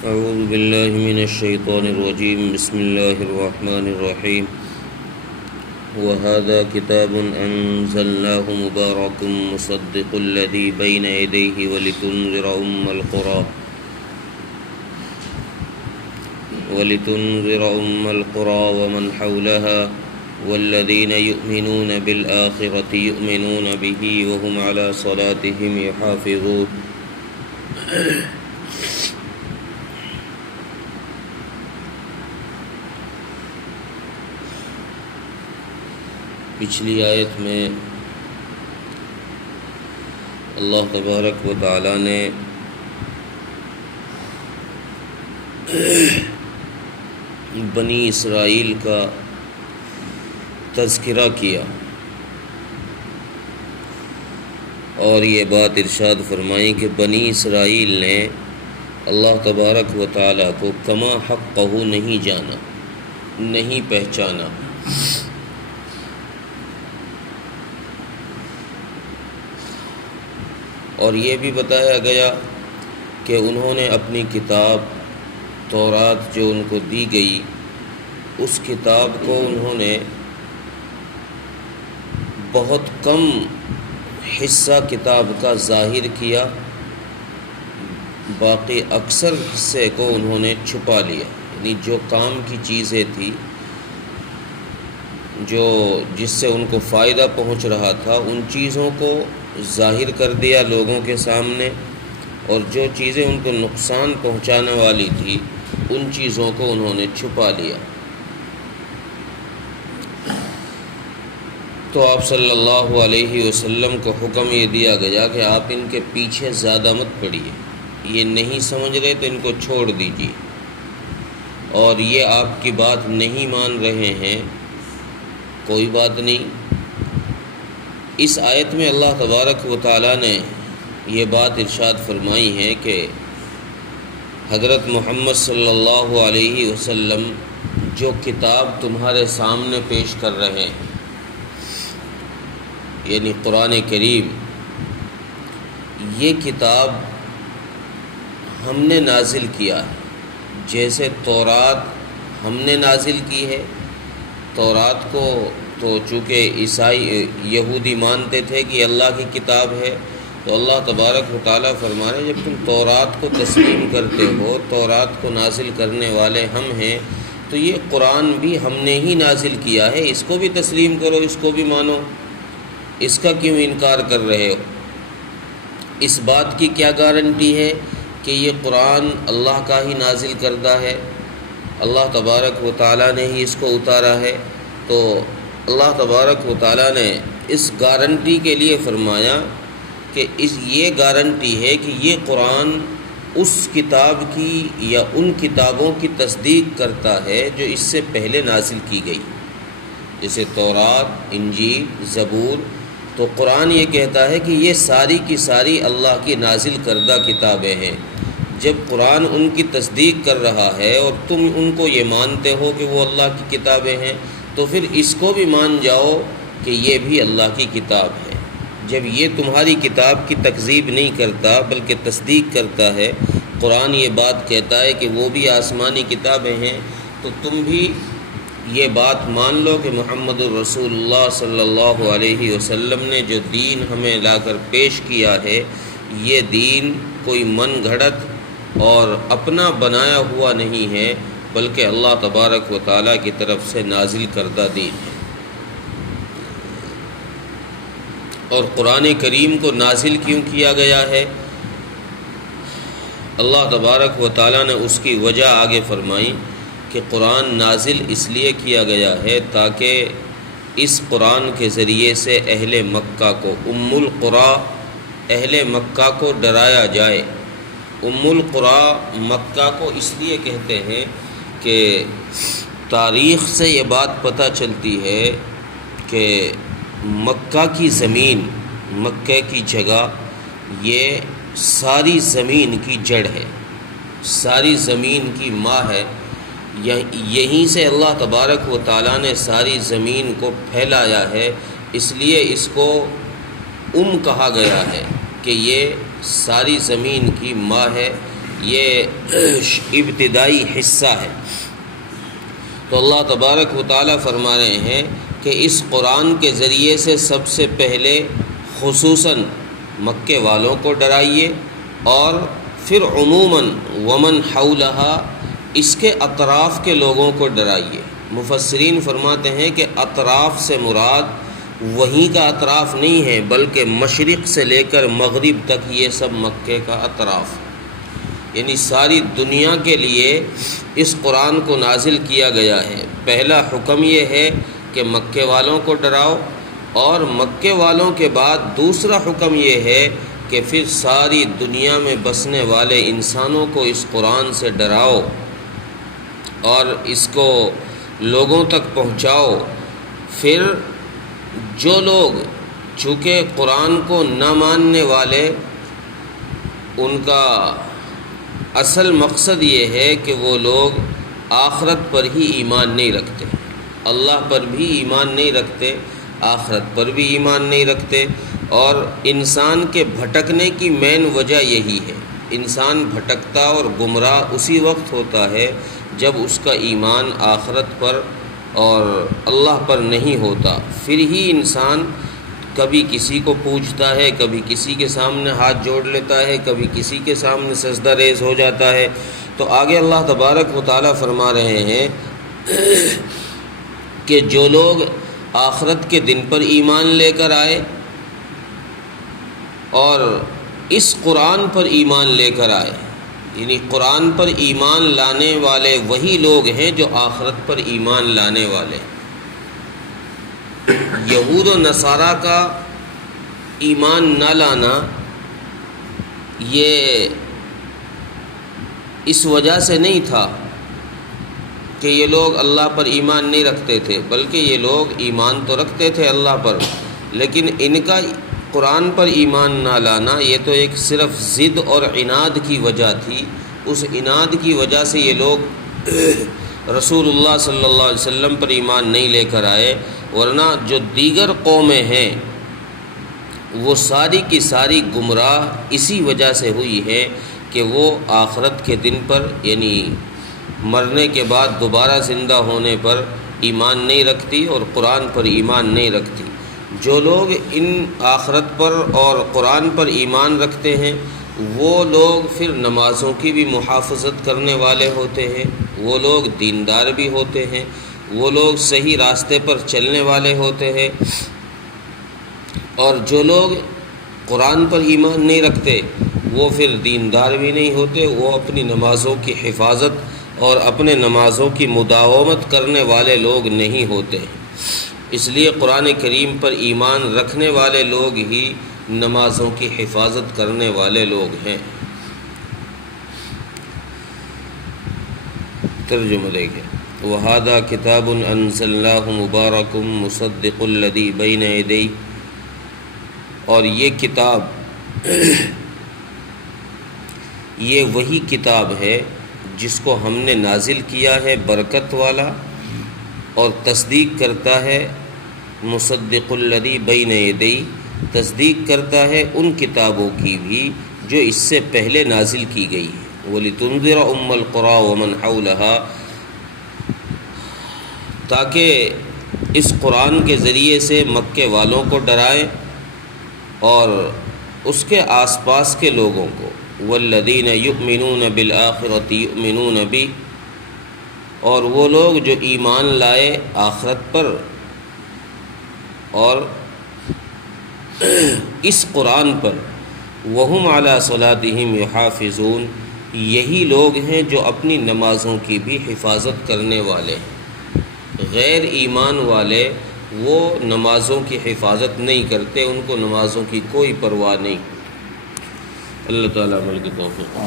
أعوذ بالله من الشيطان الرجيم. بسم الله الرحمن الرحيم. وهذا كتاب أنزلناه مبارك مصدق الذي بين يديه ولتنذر أم القرى ومن حولها والذين يؤمنون بالآخرة يؤمنون به وهم على صلاتهم يحافظون. پچھلی آیت میں اللہ تبارک و تعالی نے بنی اسرائیل کا تذکرہ کیا اور یہ بات ارشاد فرمائی کہ بنی اسرائیل نے اللہ تبارک و تعالی کو کما حقہ نہیں جانا، نہیں پہچانا۔ اور یہ بھی بتایا گیا کہ انہوں نے اپنی کتاب تورات جو ان کو دی گئی، اس کتاب کو انہوں نے بہت کم حصہ کتاب کا ظاہر کیا، باقی اکثر حصے کو انہوں نے چھپا لیا۔ یعنی جو کام کی چیزیں تھی، جس سے ان کو فائدہ پہنچ رہا تھا، ان چیزوں کو ظاہر کر دیا لوگوں کے سامنے، اور جو چیزیں ان کو نقصان پہنچانے والی تھی ان چیزوں کو انہوں نے چھپا لیا۔ تو آپ صلی اللہ علیہ وسلم کو حکم یہ دیا گیا کہ آپ ان کے پیچھے زیادہ مت پڑیے، یہ نہیں سمجھ رہے تو ان کو چھوڑ دیجیے، اور یہ آپ کی بات نہیں مان رہے ہیں، کوئی بات نہیں۔ اس آیت میں اللہ تبارک و تعالی نے یہ بات ارشاد فرمائی ہے کہ حضرت محمد صلی اللہ علیہ وسلم جو کتاب تمہارے سامنے پیش کر رہے ہیں، یعنی قرآن کریم، یہ کتاب ہم نے نازل کیا ہے۔ جیسے تورات ہم نے نازل کی ہے، تورات کو تو چونکہ عیسائی یہودی مانتے تھے کہ اللہ کی کتاب ہے، تو اللہ تبارک و تعالیٰ فرما رہے جب تم تورات کو تسلیم کرتے ہو، تورات کو نازل کرنے والے ہم ہیں، تو یہ قرآن بھی ہم نے ہی نازل کیا ہے، اس کو بھی تسلیم کرو، اس کو بھی مانو، اس کا کیوں انکار کر رہے ہو؟ اس بات کی کیا گارنٹی ہے کہ یہ قرآن اللہ کا ہی نازل کردہ ہے، اللہ تبارک و تعالیٰ نے ہی اس کو اتارا ہے؟ تو اللہ تبارک و تعالیٰ نے اس گارنٹی کے لیے فرمایا کہ یہ گارنٹی ہے کہ یہ قرآن اس کتاب کی یا ان کتابوں کی تصدیق کرتا ہے جو اس سے پہلے نازل کی گئی، جیسے تورات، انجیل، زبور۔ تو قرآن یہ کہتا ہے کہ یہ ساری کی ساری اللہ کی نازل کردہ کتابیں ہیں۔ جب قرآن ان کی تصدیق کر رہا ہے اور تم ان کو یہ مانتے ہو کہ وہ اللہ کی کتابیں ہیں، تو پھر اس کو بھی مان جاؤ کہ یہ بھی اللہ کی کتاب ہے۔ جب یہ تمہاری کتاب کی تکذیب نہیں کرتا بلکہ تصدیق کرتا ہے، قرآن یہ بات کہتا ہے کہ وہ بھی آسمانی کتابیں ہیں، تو تم بھی یہ بات مان لو کہ محمد الرسول اللہ صلی اللہ علیہ وسلم نے جو دین ہمیں لا کر پیش کیا ہے، یہ دین کوئی من گھڑت اور اپنا بنایا ہوا نہیں ہے، بلکہ اللہ تبارک و تعالیٰ کی طرف سے نازل کردہ دین ہے۔ اور قرآن کریم کو نازل کیوں کیا گیا ہے؟ اللہ تبارک و تعالیٰ نے اس کی وجہ آگے فرمائی کہ قرآن نازل اس لیے کیا گیا ہے تاکہ اس قرآن کے ذریعے سے اہل مکہ کو، ام القریٰ، اہل مکہ کو ڈرایا جائے۔ ام القریٰ مکہ کو اس لیے کہتے ہیں کہ تاریخ سے یہ بات پتہ چلتی ہے کہ مکہ کی زمین، مکہ کی جگہ، یہ ساری زمین کی جڑ ہے، ساری زمین کی ماں ہے۔ یہیں سے اللہ تبارک و تعالیٰ نے ساری زمین کو پھیلایا ہے، اس لیے اس کو کہا گیا ہے کہ یہ ساری زمین کی ماں ہے۔ یہ ابتدائی حصہ ہے۔ تو اللہ تبارک و تعالیٰ فرما رہے ہیں کہ اس قرآن کے ذریعے سے سب سے پہلے خصوصاً مکے والوں کو ڈرائیے، اور پھر عموماً ومن حولہا، اس کے اطراف کے لوگوں کو ڈرائیے۔ مفسرین فرماتے ہیں کہ اطراف سے مراد وہیں کا اطراف نہیں ہے، بلکہ مشرق سے لے کر مغرب تک یہ سب مکے کا اطراف ہے، یعنی ساری دنیا کے لیے اس قرآن کو نازل کیا گیا ہے۔ پہلا حکم یہ ہے کہ مکے والوں کو ڈراؤ، اور مکے والوں کے بعد دوسرا حکم یہ ہے کہ پھر ساری دنیا میں بسنے والے انسانوں کو اس قرآن سے ڈراؤ اور اس کو لوگوں تک پہنچاؤ۔ پھر جو لوگ چونکہ قرآن کو نہ ماننے والے، ان کا اصل مقصد یہ ہے کہ وہ لوگ آخرت پر ہی ایمان نہیں رکھتے، اللہ پر بھی ایمان نہیں رکھتے، آخرت پر بھی ایمان نہیں رکھتے۔ اور انسان کے بھٹکنے کی مین وجہ یہی ہے، انسان بھٹکتا اور گمراہ اسی وقت ہوتا ہے جب اس کا ایمان آخرت پر اور اللہ پر نہیں ہوتا۔ پھر ہی انسان کبھی کسی کو پوچھتا ہے، کبھی کسی کے سامنے ہاتھ جوڑ لیتا ہے، کبھی کسی کے سامنے سجدہ ریز ہو جاتا ہے۔ تو آگے اللہ تبارک و تعالیٰ فرما رہے ہیں کہ جو لوگ آخرت کے دن پر ایمان لے کر آئے اور اس قرآن پر ایمان لے کر آئے، یعنی قرآن پر ایمان لانے والے وہی لوگ ہیں جو آخرت پر ایمان لانے والے۔ یہود و نصارہ کا ایمان نہ لانا یہ اس وجہ سے نہیں تھا کہ یہ لوگ اللہ پر ایمان نہیں رکھتے تھے، بلکہ یہ لوگ ایمان تو رکھتے تھے اللہ پر، لیکن ان کا قرآن پر ایمان نہ لانا یہ تو ایک صرف ضد اور عناد کی وجہ تھی۔ اس عناد کی وجہ سے یہ لوگ رسول اللہ صلی اللہ علیہ وسلم پر ایمان نہیں لے کر آئے، ورنہ جو دیگر قومیں ہیں وہ ساری کی ساری گمراہ اسی وجہ سے ہوئی ہے کہ وہ آخرت کے دن پر، یعنی مرنے کے بعد دوبارہ زندہ ہونے پر ایمان نہیں رکھتی اور قرآن پر ایمان نہیں رکھتی۔ جو لوگ ان آخرت پر اور قرآن پر ایمان رکھتے ہیں وہ لوگ پھر نمازوں کی بھی محافظت کرنے والے ہوتے ہیں، وہ لوگ دیندار بھی ہوتے ہیں، وہ لوگ صحیح راستے پر چلنے والے ہوتے ہیں۔ اور جو لوگ قرآن پر ایمان نہیں رکھتے وہ پھر دیندار بھی نہیں ہوتے، وہ اپنی نمازوں کی حفاظت اور اپنے نمازوں کی مداومت کرنے والے لوگ نہیں ہوتے۔ اس لیے قرآن کریم پر ایمان رکھنے والے لوگ ہی نمازوں کی حفاظت کرنے والے لوگ ہیں۔ ترجمہ دیکھیں، وَهَذَا كِتَابٌ أَنزَلْنَاهُ مُبَارَكٌ مُصَدِّقُ الَّذِي بَيْنَ يَدَيْهِ، اور یہ کتاب یہ وہی کتاب ہے جس کو ہم نے نازل کیا ہے برکت والا، اور تصدیق کرتا ہے مصدق الذی بین یدی، تصدیق کرتا ہے ان کتابوں کی بھی جو اس سے پہلے نازل کی گئی ہے۔ وَلِتُنذِرَ أُمَّ الْقُرَىٰ وَمَنْ حَوْلَهَا، تاکہ اس قرآن کے ذریعے سے مکے والوں کو ڈرائیں اور اس کے آس پاس کے لوگوں کو۔ وَالَّذِينَ يُؤْمِنُونَ بِالْآخِرَةِ يُؤْمِنُونَ بِهِ، اور وہ لوگ جو ایمان لائے آخرت پر اور اس قرآن پر، وَهُمْ عَلَىٰ صَلَاتِهِمْ يُحَافِظُونَ، یہی لوگ ہیں جو اپنی نمازوں کی بھی حفاظت کرنے والے ہیں۔ غیر ایمان والے وہ نمازوں کی حفاظت نہیں کرتے، ان کو نمازوں کی کوئی پرواہ نہیں۔ اللہ تعالیٰ عمل کی توفیق۔